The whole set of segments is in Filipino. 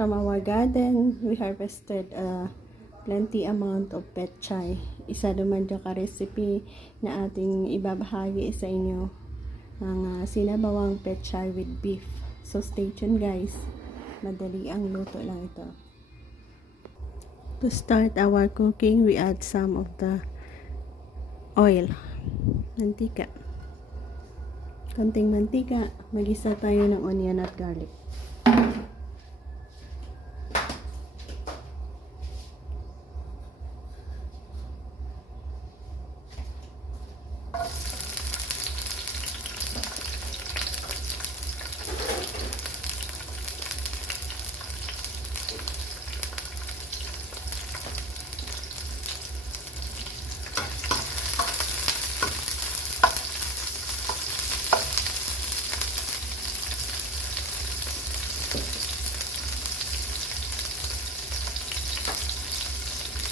From our garden, we harvested plenty amount of pechay. Isa naman dyan ka-recipe na ating ibabahagi sa inyo. Ang sinabawang pechay with beef. So stay tuned guys. Madali ang luto lang ito. To start our cooking, we add some of the oil. Mantika. Konting mantika. Mag-isa tayo ng onion at garlic.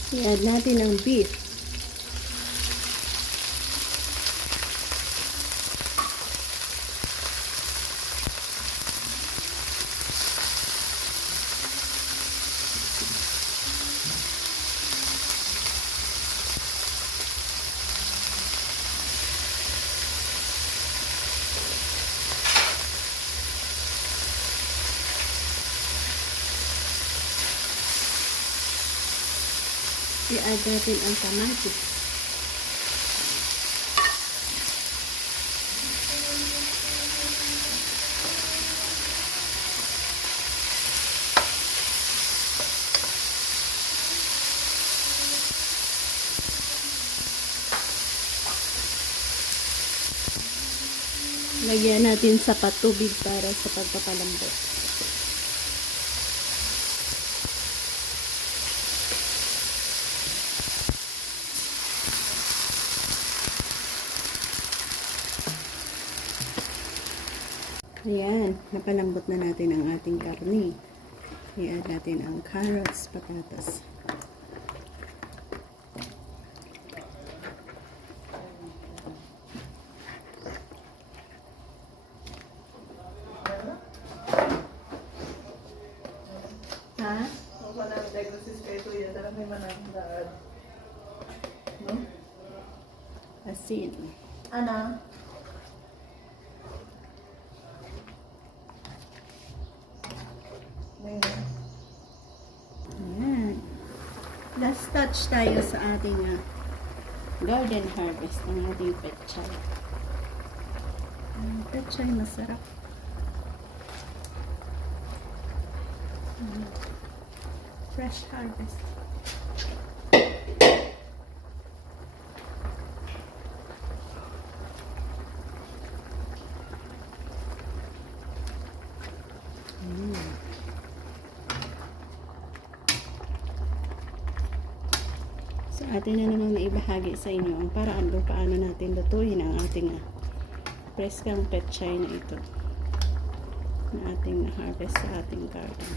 I-add natin ang beef. I-add natin ang kamatis. Lagyan natin sapat tubig para sa pagpapalambot. Ayan, napalambot na natin ang ating karne. I-add natin ang carrots, patatas. Ha? Asin. Ana? Ayan. Last touch tayo sa ating garden harvest ng ating pechay. Pechay masarap. Fresh harvest. So, atin na naman maibahagi sa inyo ang paraan kung paano natin lutuin ang ating preskang pechay na ito na ating harvest sa ating garden.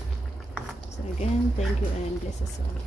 So again, thank you and bless us all.